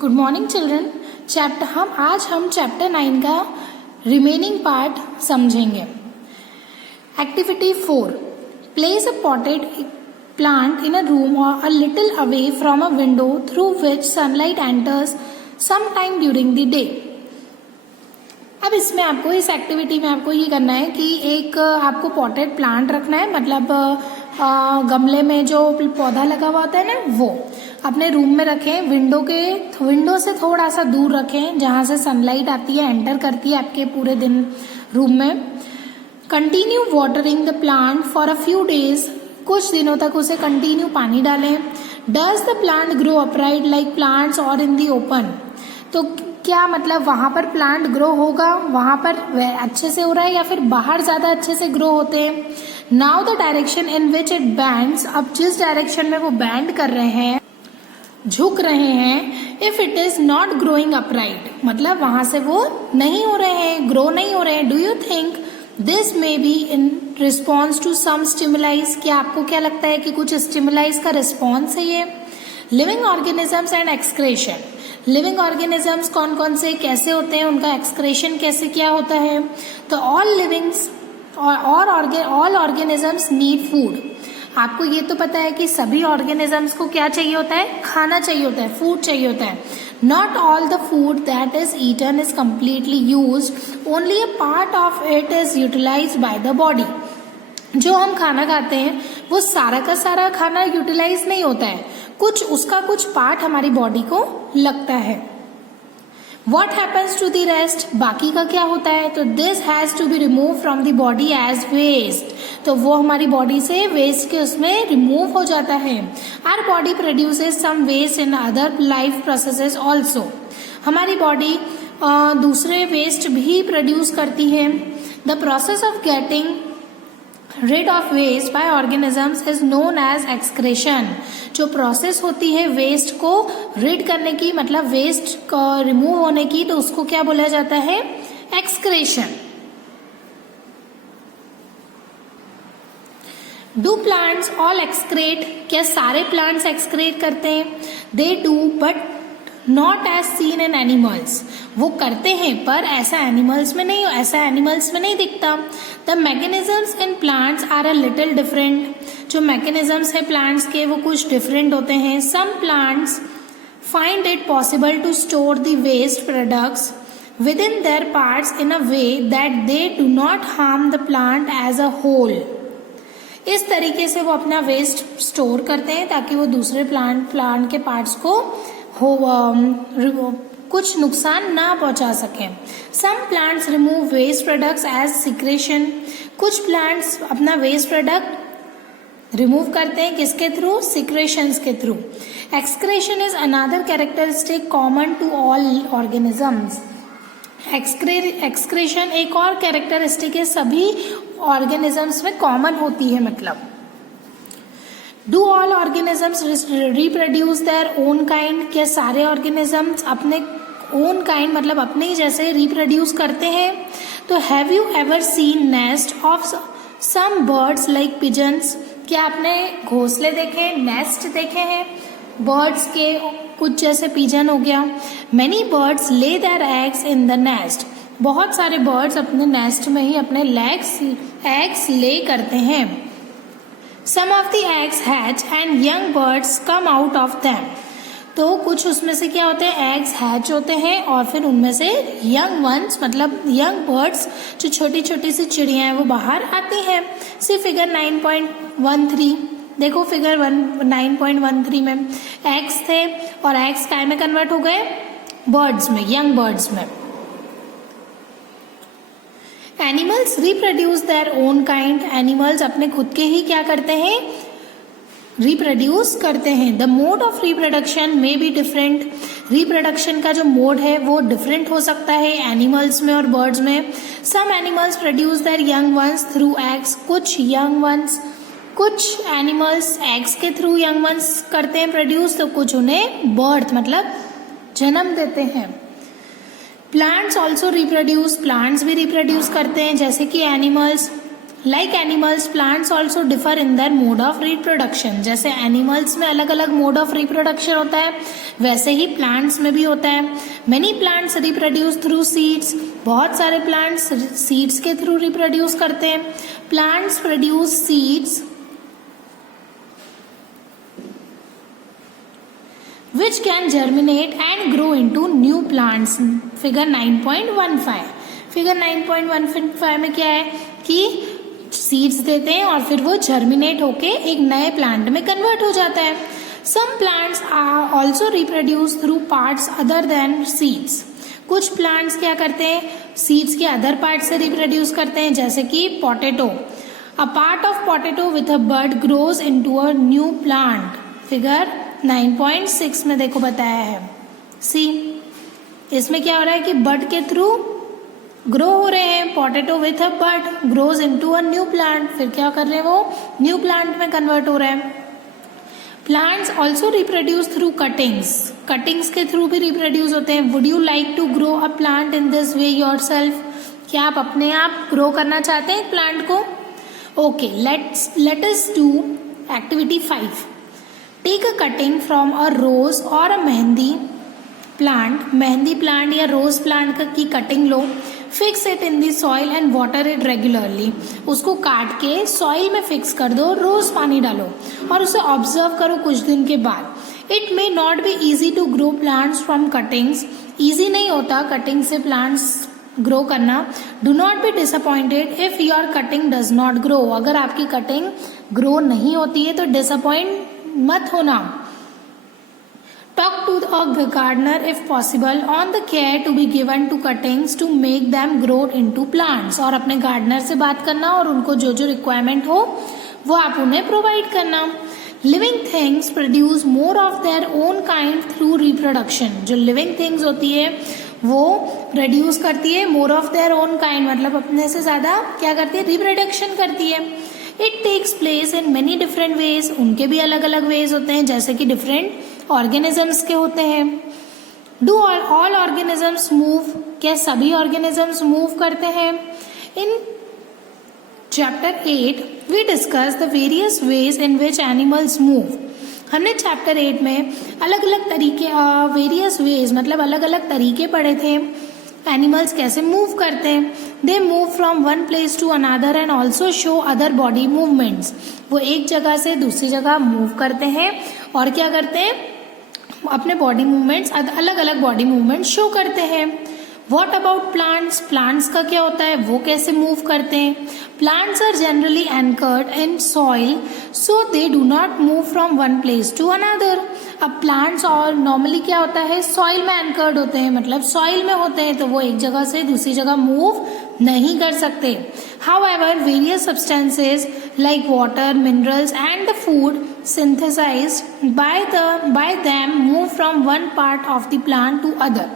Good morning children. आज हम chapter 9 का रिमेनिंग पार्ट समझेंगे। Activity 4, place a potted plant in a room और a little away from a window through which sunlight enters some time during the day. अब इसमें आपको इस activity में आपको ये करना है कि एक आपको पॉटेड प्लांट रखना है, मतलब गमले में जो पौधा लगा हुआ होता है ना, वो अपने रूम में रखें। विंडो से थोड़ा सा दूर रखें जहाँ से सनलाइट आती है, एंटर करती है आपके पूरे दिन रूम में। Continue watering the plant for a few days, कुछ दिनों तक उसे कंटिन्यू पानी डालें। Does the plant grow upright like plants और इन दी ओपन, तो क्या मतलब वहां पर प्लांट ग्रो होगा, वहां पर अच्छे से हो रहा है या फिर बाहर ज्यादा अच्छे से ग्रो होते हैं। Now the direction in which it bands, अब जिस डायरेक्शन में वो बैंड कर रहे हैं, झुक रहे हैं, if it is not growing upright, मतलब वहां से वो नहीं हो रहे हैं, ग्रो नहीं हो रहे हैं। Do you think this may be in response to some stimulus, क्या आपको क्या लगता है कि कुछ स्टिमुलाइज का रिस्पॉन्स है ये। Living organisms and excretion, living organisms कौन कौन से कैसे होते हैं, उनका एक्सक्रेशन कैसे क्या होता है। तो ऑल ऑर्गेनिजम्स नीड फूड। आपको ये तो पता है कि सभी ऑर्गेनिजम्स को क्या चाहिए होता है, खाना चाहिए होता है, फूड चाहिए होता है। Not all the food that is eaten is completely used, only a part of it is utilised by the body. जो हम खाना खाते हैं वो सारा का सारा खाना यूटिलाइज नहीं होता है, उसका कुछ पार्ट हमारी बॉडी को लगता है। What happens to the rest, बाकी का क्या होता है, तो this has to be removed from the body as waste, तो वो हमारी बॉडी से वेस्ट के उसमें रिमूव हो जाता है। Our body produces some waste in other life processes also, हमारी बॉडी दूसरे वेस्ट भी प्रोड्यूस करती है। The process of getting rid of waste by organisms is known as excretion, जो प्रोसेस होती है वेस्ट को rid करने की, मतलब वेस्ट रिमूव होने की, तो उसको क्या बोला जाता है, excretion. Do plants all excrete, क्या सारे प्लांट्स एक्सक्रेट करते हैं। They do but not as seen in animals, वो करते हैं पर ऐसा एनिमल्स में नहीं दिखता। The mechanisms in plants are a little different, जो मैकेनिज्म्स है प्लांट्स के वो कुछ डिफरेंट होते हैं। Some plants find it possible to store the waste products within their parts in a way that they do not harm the plant as a whole, इस तरीके से वो अपना वेस्ट स्टोर करते हैं ताकि वो दूसरे प्लांट के पार्ट्स को कुछ नुकसान ना पहुंचा सके। Some plants remove waste products as secretion, कुछ प्लांट्स अपना वेस्ट प्रोडक्ट रिमूव करते हैं किसके थ्रू, सिक्रेशंस के through. Excretion is another characteristic common to all organisms, excretion एक और कैरेक्टरिस्टिक है, सभी ऑर्गेनिजम्स में कॉमन होती है। मतलब do all organisms reproduce their own kind, क्या सारे ऑर्गेनिजम्स अपने ओन काइंड मतलब अपने ही जैसे रिप्रोड्यूस करते हैं। तो have you ever seen nest of some birds like pigeons, क्या आपने घोंसले देखे, नेस्ट देखे हैं बर्ड्स के, कुछ जैसे पिजन हो गया। Many birds lay their eggs in the nest, बहुत सारे बर्ड्स अपने नेस्ट में ही अपने एग्स ले करते हैं। Some of the eggs hatch and young birds come out of them, तो कुछ उसमें से क्या होते हैं, एग्स हैच होते हैं और फिर उनमें से यंग वंस मतलब यंग बर्ड्स, जो छोटी छोटी सी चिड़ियाँ हैं वो बाहर आती हैं। सी फिगर 9.13, देखो फिगर 9.13 में एग्स थे और एग्स काय में कन्वर्ट हो गए, बर्ड्स में, यंग बर्ड्स में। Animals reproduce their own kind, animals अपने खुद के ही क्या करते हैं, रिप्रोड्यूस करते हैं। द मोड ऑफ रिप्रोडक्शन में बी डिफरेंट, रिप्रोडक्शन का जो मोड है वो डिफरेंट हो सकता है एनिमल्स में और बर्ड्स में। Some animals produce their young ones through eggs, कुछ एनिमल्स एग्स के थ्रू यंग वंस करते हैं प्रोड्यूस, तो कुछ उन्हें बर्थ मतलब जन्म देते हैं। प्लांट्स ऑल्सो रिप्रोड्यूस, प्लांट्स भी रिप्रोड्यूस करते हैं जैसे कि animals. Like animals plants also differ in their mode of reproduction. जैसे एनिमल्स में अलग अलग मोड ऑफ रिप्रोडक्शन होता है, वैसे ही प्लांट्स में भी होता है। Many plants reproduce through seeds, बहुत सारे प्लांट्स सीड्स के थ्रू रिप्रोड्यूस करते हैं। Plants produce seeds which can germinate and grow into new plants. Figure 9.15। Figure 9.15 में क्या है कि सीड्स देते हैं और फिर वो जर्मिनेट होके एक नए प्लांट में कन्वर्ट हो जाता है। Some plants are also reproduce through parts other than seeds. कुछ प्लांट्स क्या करते हैं, सीड्स के अदर पार्ट से रिप्रोड्यूस करते हैं, जैसे कि potato. A part of potato with a bud grows into a new plant. Figure 9.6 में देखो बताया है। सी, इसमें क्या हो रहा है कि बड के थ्रू ग्रो हो रहे हैं। Potato with a bud grows into a new plant, फिर क्या कर रहे हैं, वो न्यू प्लांट में कन्वर्ट हो रहे हैं। Plants also reproduce through cuttings, cuttings के थ्रू भी रिप्रोड्यूस होते हैं। Would you like to grow a plant in this way yourself? क्या आप अपने आप ग्रो करना चाहते हैं प्लांट को? Okay, let us do activity 5। Take a cutting from a rose और अ मेहंदी प्लांट या रोज प्लांट की कटिंग लो। Fix it in the soil and water it regularly. उसको काट के सॉइल में फिक्स कर दो, रोज पानी डालो और उसे ऑब्जर्व करो कुछ दिन के बाद। It may not be easy to grow plants from cuttings. Easy नहीं होता कटिंग से प्लांट्स ग्रो करना। Do not be disappointed if your cutting does not grow. अगर आपकी कटिंग ग्रो नहीं होती है तो डिसअपॉइंट मत होना। Talk to a gardener if possible on the care to be given to cuttings to make them grow into plants। और अपने गार्डनर से बात करना और उनको जो जो रिक्वायरमेंट हो वो आप उन्हें प्रोवाइड करना। Living things produce more of their own kind through reproduction. जो लिविंग थिंग्स होती है वो प्रोड्यूस करती है more of their own kind, मतलब अपने से ज्यादा क्या करती है, रिप्रोडक्शन करती है। It takes place in many different ways. उनके भी अलग अलग वेज होते हैं, जैसे कि डिफरेंट ऑर्गेनिजम्स के होते हैं। Do all organisms move? क्या सभी ऑर्गेनिजम्स मूव करते हैं? In chapter 8 we discuss the various ways in which animals move. हमने चैप्टर 8 में अलग अलग तरीके, वेरियस वेज मतलब अलग अलग तरीके पढ़े थे एनिमल्स कैसे मूव करते हैं। They move from one place to another and also show other body movements. वो एक जगह से दूसरी जगह मूव करते हैं और क्या करते हैं, अपने बॉडी मूवमेंट्स, अलग अलग बॉडी मूवमेंट्स शो करते हैं। What about plants? प्लांट्स का क्या होता है, वो कैसे मूव करते हैं? Plants are generally anchored in soil so they do not move from one place to another. अब प्लांट्स और नॉर्मली क्या होता है, सॉइल में एंकर्ड होते हैं, मतलब सॉइल में होते हैं, तो वो एक जगह से दूसरी जगह मूव नहीं कर सकते। However, various substances like water, minerals and the food synthesized by them move from one part of the plant to other।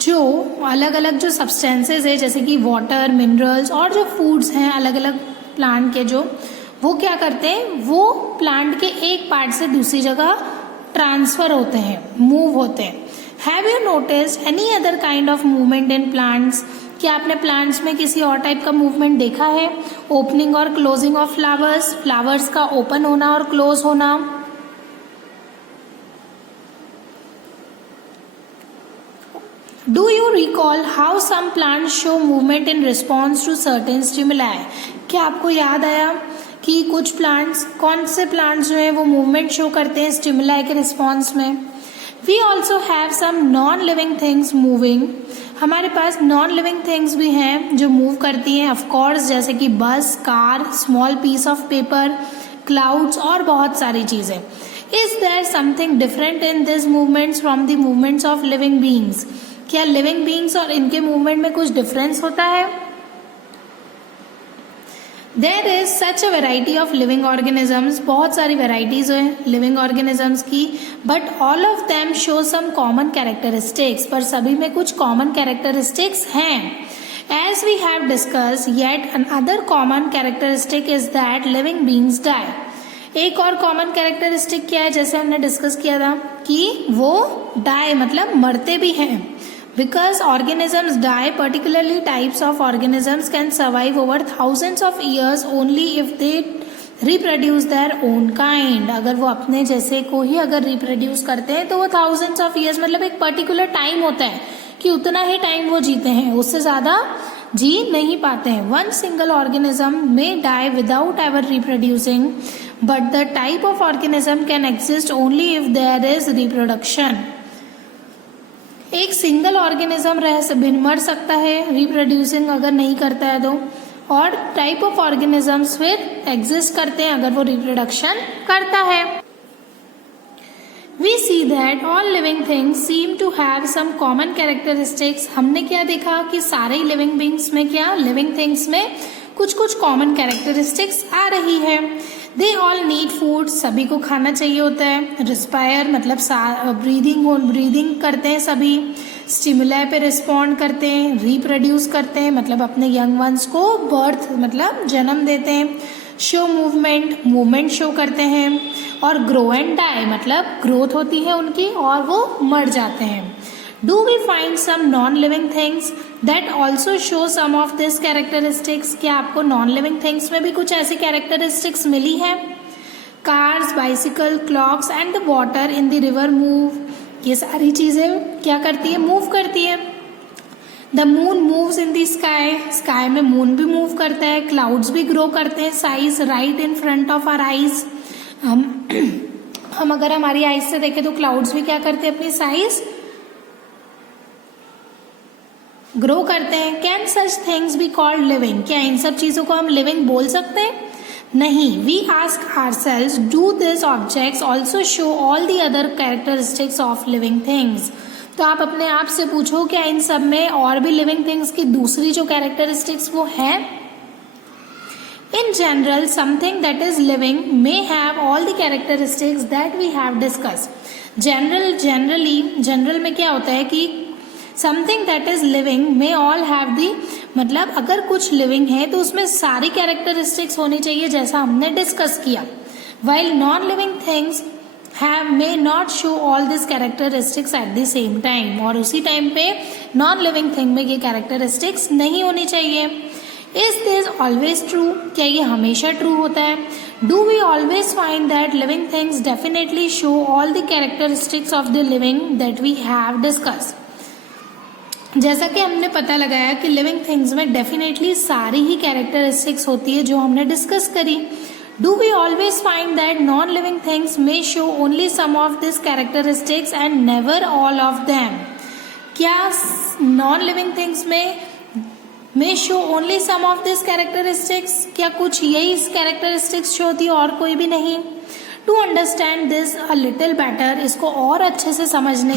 जो अलग अलग जो सब्सटेंसेस है जैसे कि वाटर, मिनरल्स और जो फूड्स हैं अलग अलग प्लांट के, जो वो क्या करते हैं, वो प्लांट के एक पार्ट से दूसरी जगह ट्रांसफर होते हैं, मूव होते हैं। Have you noticed any other kind of movement in plants? क्या आपने प्लांट्स में किसी और टाइप का मूवमेंट देखा है? ओपनिंग और क्लोजिंग ऑफ फ्लावर्स, फ्लावर्स का ओपन होना और क्लोज होना। Do you recall how some plants show movement in response to certain stimuli? क्या आपको याद आया कि कुछ प्लांट्स, कौन से प्लांट्स जो है वो मूवमेंट शो करते हैं स्टिमुलाई के रिस्पॉन्स में? We also have some non living things moving. हमारे पास नॉन लिविंग थिंग्स भी हैं जो मूव करती हैं ऑफकोर्स, जैसे कि bus, car, small piece of paper, clouds और बहुत सारी चीजें। Is there something different in this movements from the movements of living beings? क्या लिविंग बीइंग्स और इनके मूवमेंट में कुछ डिफरेंस होता है? There is such a variety of living organisms. बहुत सारी वेराइटीज हैं लिविंग ऑर्गेनिजम्स की, but all of them show some common characteristics. पर सभी में कुछ कॉमन कैरेक्टरिस्टिक्स हैं। As we have discuss yet another common characteristic is that living beings die. एक और कॉमन कैरेक्टरिस्टिक क्या है, जैसे हमने डिस्कस किया था कि वो डाई मतलब मरते भी हैं, Because organisms die, particularly types of organisms can survive over thousands of years only if they reproduce their own kind. अगर वो अपने जैसे को ही अगर रिप्रोड्यूस करते हैं तो वो thousands of years मतलब एक पर्टिकुलर टाइम होता है कि उतना ही टाइम वो जीते हैं, उससे ज़्यादा जी नहीं पाते हैं. One single organism may die without ever reproducing, but the type of organism can exist only if there is reproduction. एक सिंगल ऑर्गेनिज्म मर सकता है रिप्रोड्यूसिंग अगर नहीं करता है तो, और टाइप ऑफ ऑर्गेनिजम्स फिर एग्जिस्ट करते हैं अगर वो रिप्रोडक्शन करता है. We see that all living things seem to have some common characteristics. हमने क्या देखा कि सारे लिविंग बींग्स में क्या लिविंग थिंग्स में कुछ कुछ कॉमन कैरेक्टरिस्टिक्स आ रही है. दे ऑल नीड फूड, सभी को खाना चाहिए होता है. रिस्पायर मतलब ब्रीदिंग करते हैं सभी. स्टिमुलाई पे रिस्पॉन्ड करते हैं. रिप्रोड्यूस करते हैं मतलब अपने यंग वंस को बर्थ मतलब जन्म देते हैं. शो मूवमेंट शो करते हैं. और ग्रो एंड डाई मतलब ग्रोथ होती है उनकी और वो मर जाते हैं. Do we find some non living things that also show some of this characteristics. क्या आपको नॉन लिविंग थिंग्स में भी कुछ ऐसी कैरेक्टरिस्टिक्स मिली है? Cars, bicycle, clocks and the water in the river move. ये सारी चीजें क्या करती है? मूव करती है. The moon moves in the sky में मून भी मूव करता है. क्लाउड्स भी ग्रो करते हैं size right in front of our eyes. हम अगर हमारी आईज से देखें तो क्लाउड्स भी क्या करते हैं? अपनी साइज ग्रो करते हैं. Can such things be called living. क्या इन सब चीजों को हम लिविंग बोल सकते हैं? नहीं. We ask ourselves, do this objects also show all the other characteristics of living things. तो आप अपने आप से पूछो क्या इन सब में और भी लिविंग थिंग्स की दूसरी जो कैरेक्टरिस्टिक्स वो है? In general, something that is living may have all the characteristics that we have discussed. General में क्या होता है कि something that is living may all have the मतलब अगर कुछ लिविंग है तो उसमें सारी कैरेक्टरिस्टिक्स होनी चाहिए जैसा हमने डिस्कस किया. While non living things may not show all this characteristics at the same time. और उसी टाइम पे नॉन लिविंग थिंग में ये कैरेक्टरिस्टिक्स नहीं होनी चाहिए. Is this always true. क्या ये हमेशा ट्रू होता है? Do we always find that living things definitely show all the characteristics of the living that we have discuss. जैसा कि हमने पता लगाया कि लिविंग थिंग्स में डेफिनेटली सारी ही कैरेक्टरिस्टिक्स होती है जो हमने डिस्कस करी. Do we always find that non living things may show only some of this characteristics and never all of them. क्या नॉन लिविंग थिंग्स में show only some of this characteristics. क्या कुछ यही कैरेक्टरिस्टिक्स शो होती है और कोई भी नहीं? To understand this a little better, इसको और अच्छे से समझने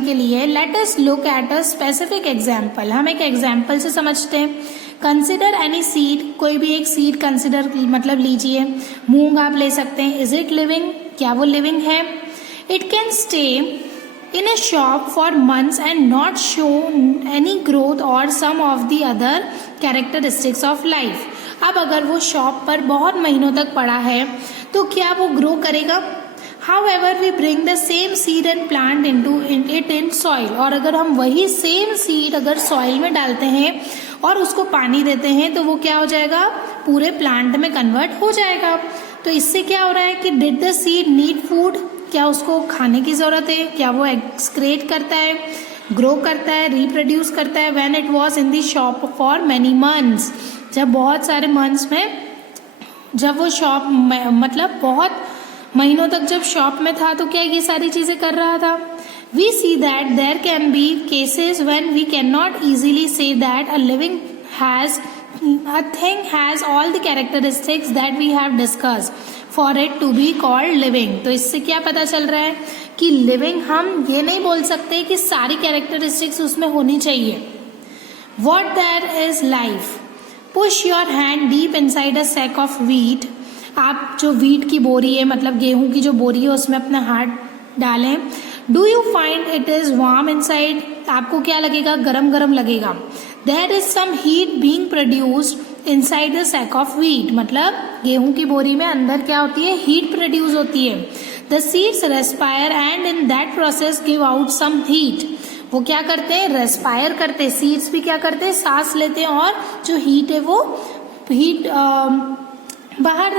के लिए let us look at a specific example. हम एक एग्जाम्पल से समझते हैं. Consider any seed. कोई भी एक सीड कंसिडर मतलब लीजिए. मूंग आप ले सकते हैं. Is it living. क्या वो लिविंग है? It can stay in a shop for months and not show any growth or some of the other characteristics of life. अब अगर वो शॉप पर बहुत महीनों तक पड़ा है तो क्या वो ग्रो करेगा? However, we bring the same seed and plant it in soil. और अगर हम वही सेम सीड अगर सॉइल में डालते हैं और उसको पानी देते हैं तो वो क्या हो जाएगा? पूरे प्लांट में कन्वर्ट हो जाएगा. तो इससे क्या हो रहा है कि did the seed need food. क्या उसको खाने की जरूरत है? क्या वो एक्सक्रेट करता है, ग्रो करता है, रिप्रोड्यूस करता है? When it was in the shop for many months. जब बहुत सारे मंथ्स में जब वो शॉप मतलब बहुत महीनों तक जब शॉप में था तो क्या ये सारी चीजें कर रहा था? We see that there can be cases when we can not easily say that a thing has all the characteristics that we have discussed for it to be called living. तो इससे क्या पता चल रहा है कि लिविंग हम ये नहीं बोल सकते कि सारी कैरेक्टरिस्टिक्स उसमें होनी चाहिए. What there is life. Push your hand deep inside a sack of wheat. आप जो व्हीट की बोरी है मतलब गेहूं की जो बोरी है उसमें अपना हाथ डालें. Do you find it is warm inside. आपको क्या लगेगा? गरम गरम लगेगा. There is some heat being produced inside the sack of wheat. मतलब गेहूं की बोरी में अंदर क्या होती है? हीट प्रोड्यूस होती है. The seeds respire and in that process give out some heat. वो क्या करते हैं, रेस्पायर करते हैं, सीड्स भी क्या करते हैं, सांस लेते हैं और जो हीट है वो हीट बाहर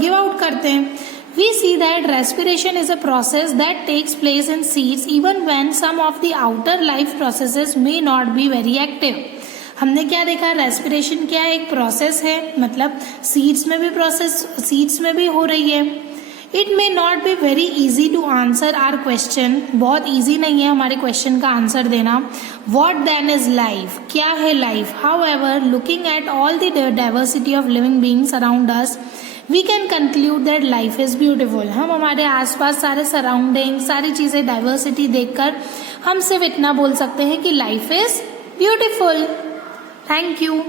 गिव आउट करते हैं। We see that respiration is a process that takes place in seeds even when some of the outer life processes may not be very active। हमने क्या देखा, रेस्पिरेशन क्या है, एक प्रोसेस है, मतलब सीड्स में भी प्रोसेस सीड्स में भी हो रही है। It may not be very easy to answer our question, बहुत ईजी नहीं है हमारे क्वेश्चन का आंसर देना। वॉट देन इज लाइफ, क्या है life. However looking at all the diversity of living beings around us we can conclude that life is beautiful. हम हमारे आसपास सारे सराउंडिंग सारी चीजें डाइवर्सिटी देखकर हम सिर्फ इतना बोल सकते हैं कि life is beautiful. Thank you.